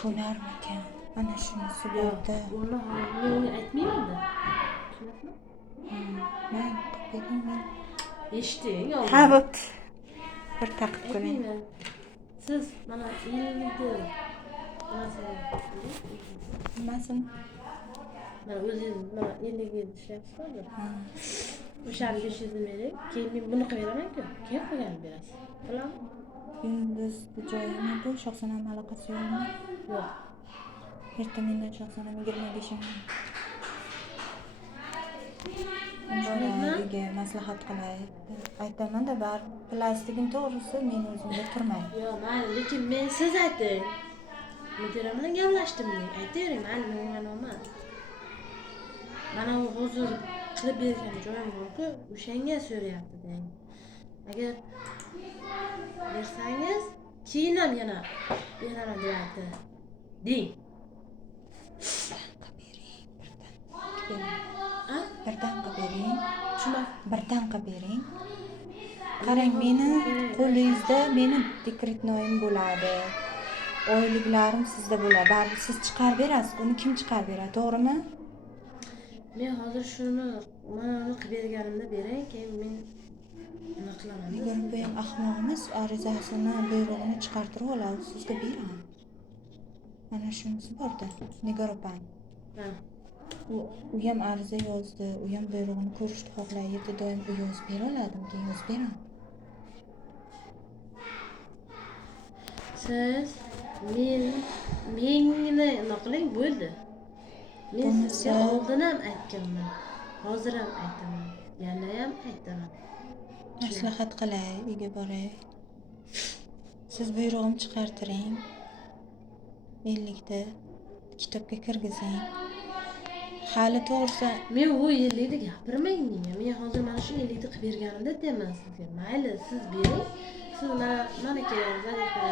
Ko'narmikan? Ana shunisi borda. Buni men aytmayman-da. Tushunasizmi? Men qilib bering men. Eshiting, Ha, bo'pti. Bir taqib ko'ring. aytmayman. Siz mana 50 Nimasin? mana o'zingiz mana 50 ga ishlayapsizmi? O'shani 500 ni bering. Keyin men buni qilib beraman-ku. Keyin qolganini berasiz. Bilammi? Yulduzli joyimi bu shoxsanam aloqasi yo'qmi? Yo'q. Erta mendan shoxsanam 25 ming. Uyga maslahat qilay. Aytaman-da, bar plastigim to'g'risi men o'zimda turmayman. Yo'q, mayli, lekin men siz ayting. Mudira bilan gaplashdim men. Aytavering, mayli, men o'ylayman. Mana u hozir qilib bergan joyim bor-ku, o'shanga so'rayapti deng. Agar bersangiz, keyin ham yana beraman deyapti. Deng. Birdan qilib bering. Shuna Birdan qilib bering. Qarang, meni qo'lingizda meni dekretnoyim bo'ladi. Oyliklarim sizda bo'ladi. Baribir siz chiqarib berasiz. Uni kim chiqarib beradi, to'g'rimi? men hozir shuni mana qilib berganimda berang, keyin men nima qilaman? Nigor bu ham ahmoq emas, arizasini, buyrug'ini chiqartirib oladi, sizga beraman. Mana shunisi borda. Nigor opam. Ha. U ham ariza yozdi, u ham buyrug'ini ko'rishni xohlaydi, doim u yozib bera oladimi? Keyin yozib beraman. Siz meni nima qiling bo'ldi. Men sizga oldin ham aytganman. Hozir ham aytaman. Yana ham aytaman. Maslahat qilay, uyga boray. Siz buyrug'imni chiqartiring. 50 ta kitobga kirgizing. Hali to'g'risi men u 50 ni gapirmang menga. Men hozir mana shu 50 ni qilib berganimda deyman sizga. Mayli, siz bering. Siz mana kerak, Zarifa.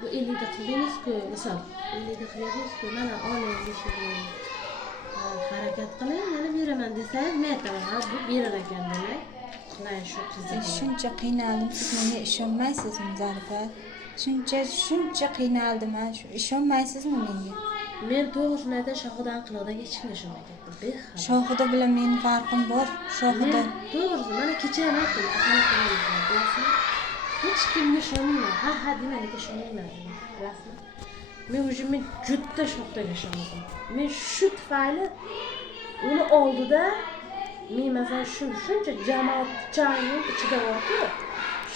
Bu 50 ni qildingiz-ku, misol 50 ni qildingiz-ku, mana oling deshinglar. Harakat qiling, yana beraman desangiz, men aytaman, ha, bu berar ekan demak. Qilay shu qizni. shuncha qiynaldim, siz menga ishonmaysizmi, Zarifa? Shuncha qiynaldim, shu ishonmaysizmi menga? Men to'g'risini aytay, Shohidan qilodan hech kimga ishonmayapman. Behad. Shohida bilan mening farqim bor. Shohida to'g'risi, mana kecha ham aytdim, bilasizmi? Hech kimga ishonmayman. Ha demaylik ishonmayman. Bilasizmi? Men juda Shohidaga ishonaman. Men shu tufayli uni oldida men masalan shuncha jamoatchining ichida borku,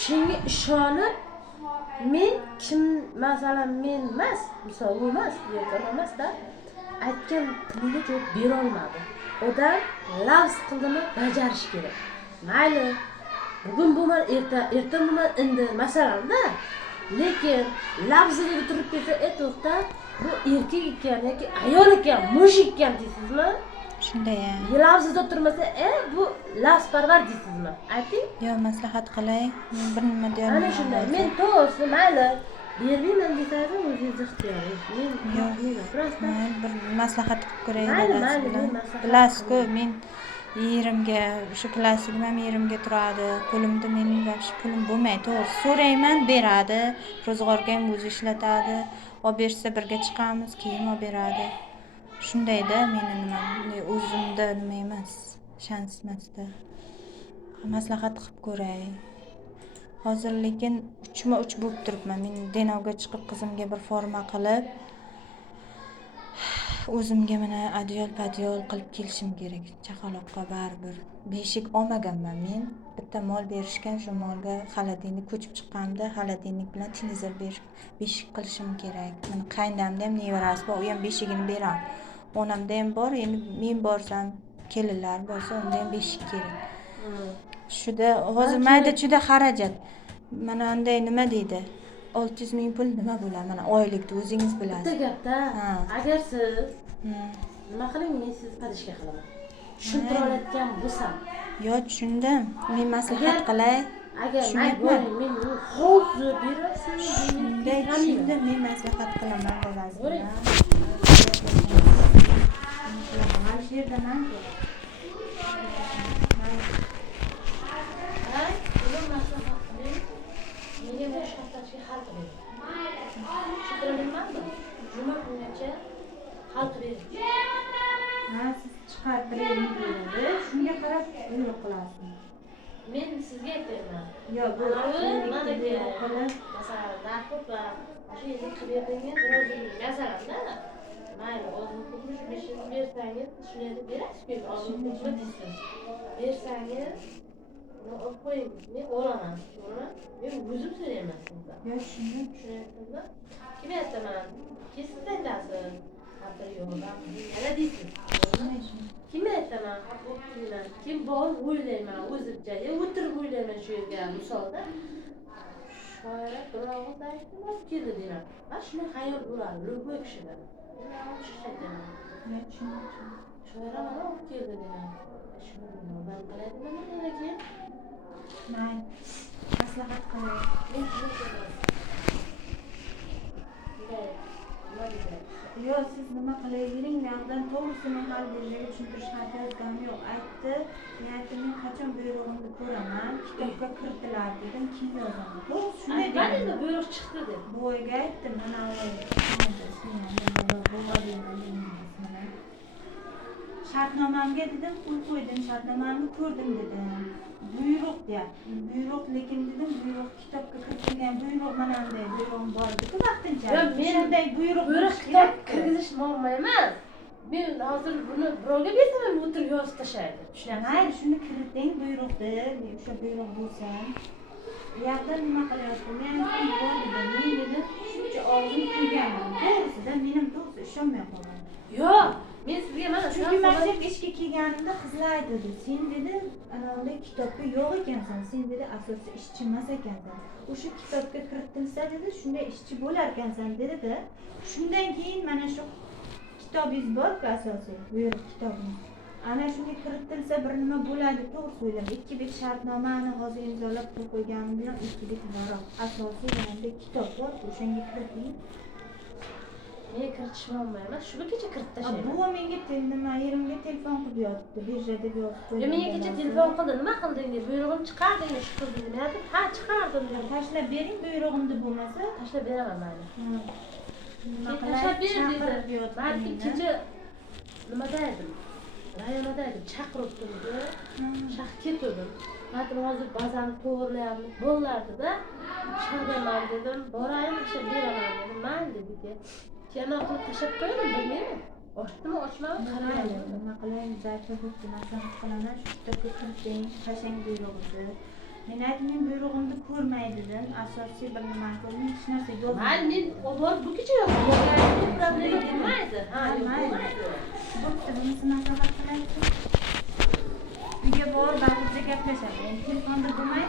shunga ishonib men kim masalan men emas, misol u emas, emasda aytgan puliga javob bera olmadi. Odam lafz qildimi bajarish kerak. Mayli, bugun bo'lmay, erta bo'lmay endi masalanda, lekin lafzida turib ketsa, to'xta, bu erkak ekan yoki ayol ekan, mushuk ekan deysizmi? shunday ham. Lafzida turmasa, bu lafzparvar deysizmi? Ayting. Yo, maslahat qilay. Men bir nima deyolmayman. Ana shunday. Men to'g'risi mayli bermayman desangiz, o'zingiz ixtiyoringiz. Men prosta bir maslahat qilib ko'ray. Mayli, Bilasiz-ku, men yerimga, o'sha plastigim ham yerimga turadi. Qo'limda mening yaxshi pulim bo'lmaydi. To'g'ri, so'rayman, beradi. Ro'zg'orga ham o'zi ishlatadi. Olib bersa birga chiqamiz, keyin olib beradi. Shundayda meni nima, o'zimda nima emas, shans emasda. Maslahat qilib ko'ray. Hozir lekin 3ma3 bo'lib turibman. Men Denovga chiqib qizimga bir forma qilib, o'zimga mana adyol qilib kelishim kerak. Chaqaloqqa baribir beshik olmaganman men. Bitta mol berishgan, shu molga xolodilnik ko'chib chiqqanimda xolodilnik bilan televizor beshik qilishim kerak. Mana qaynamda ham nevarasi bor, u ham beshigini beraman. Onamda ham bor, endi men borsam, kelinlar bo'lsa, unda ham beshik kerak. Shuda hozir mayda-chuda xarajat. Mana unday nima deydi? 600 ming pul nima bo'ladi? Mana oylikda o'zingiz bilasiz. bitta gapda, agar siz nima qiling, men sizni padishka qilaman. Tushuntira olayotgan bo'lsam. Yo, tushundim. Men maslahat qilay. Agar men hozir berasiz, shunday tushundim. Men maslahat qilaman dadasi. Mana shu yerda manku. Nega shu haftachiga hal qiladi. Tushuntirdimmi? Juma kunigacha hal qiladi. Ha, siz chiqartiraymi deyiladi. Shunga qarab buyruq qilasiz. Men sizga aytayman. Yo'q, bu mana buyruq qilib masalan, narxib va shu yerga qilib berdingiz, masalan-da. Mayli, o'zini ko'pmi 500 bersangiz, shuni yerda berasiz-ku, o'zini ko'pmi deysiz. Bersangiz, uni olib qo'ying, men olaman. Men o'zim so'rayman sizdan. yo'q, shuni Tushunyapsizmi? Kim aytaman? Siz aytasiz. Xatir yo'qdan yana deysiz. Kim aytaman? Kim bor o'ylayman, o'zimcha. O'tirib o'ylayman shu yerga misolda. Shoira bir og'iz aytib keldi deyman. Mana shuni xayol uradi, любой kishidan. Shoira mana olib keldi deyman. Shuni nima qiladimi men keyin? mayli. Maslahat qilay. Men shuni so'radim. Yo'q, siz nima qilavering, mendan to'g'risini hal berishga tushuntirish xati yozganim yo'q. Aytdi, men aytdim, men qachon buyrug'imni ko'raman, kitobga kiritiladi dedim, keyin yozaman. To'g'ri, shunday Mana dedim. endi buyruq chiqdi deb. Buviga aytdim, mana shartnomamga dedim, pul qo'ydim, shartnomamni ko'rdim dedim. Buyruq deyapti. Buyruq, lekin dedim, buyruq kitobga kiritilgan buyruq mana bunday buyrug'im bor dedi vaqtincha. Shunday buyruq kitob kirgizish muammo emas. Men hozir buni birovga bersam ham o'tirib yozib tashlaydi. Tushunyapsizmi? Mayli, shuni kiriting buyruqni, o'sha buyruq bo'lsin. Bu yoqda nima qilyapti? Men aytdim, bor dedim, men dedim, shuncha og'zim kuyganman. To'g'risida menim to'g'risi ishonmay qoldim. Yo'q, men sizga mana Chunki maktab ishga kelganimda qizlar aytdi, sen dedi, ana unday kitobga yo'q ekansan, sen dedi, asosiy ishchi emas ekansan. O'sha kitobga kiritilsa dedi, shunday ishchi bo'lar ekansan dedi-da. Shundan keyin mana shu kitobingiz bor-ku asosiy, buyruq kitobingiz. Ana shunga kiritilsa bir nima bo'ladi, to'g'ri o'ylam. 2 bet shartnomani hozir imzolab pul qo'yganim bilan 2 bet baroq. Asosiy bunday kitob bor, o'shanga kiriting. men kiritish muammo emas, shu kecha kiritib tashlayman. Bu menga nima yerimga telefon qilib yotdi, birjada yozib qo'ydi. Menga kecha telefon qildi, nima qilding deb, buyrug'imni chiqarding deb, shu qilding deb. Men aytdim, ha, chiqardim deb. Tashlab bering buyrug'imni bo'lmasa. Tashlab beraman mayli. Nima Tashlab qilay? ber dedi. Balki kecha nimada edim? Rayonada edim, chaqirib turdi. Shaq ketdim. Aytdim, hozir bazani to'g'irlayapmiz, bo'lardi-da. Shaqdaman dedim, borayin tashlab beraman dedim. Mayli dedi. Yana qilib tashlab qo'yaman, bilmayman. Ochdimi, ochmadimi, qaramayman. Nima qilay? Zaytni narsani qilaman, shu kitobga kiriting, qashang buyrug'ini. Men aytdim, men buyrug'imni ko'rmay dedim. Asosiy bir nima qildim, hech narsa yo'q. Mayli, men bor bu kecha yozib qo'yganim problema bo'lmaydi. Ha, mayli. Bo'pti, bunisi maslahat qilaylik. Uyga bor, ba'zida gaplashadi. Endi telefonda bo'lmaydi.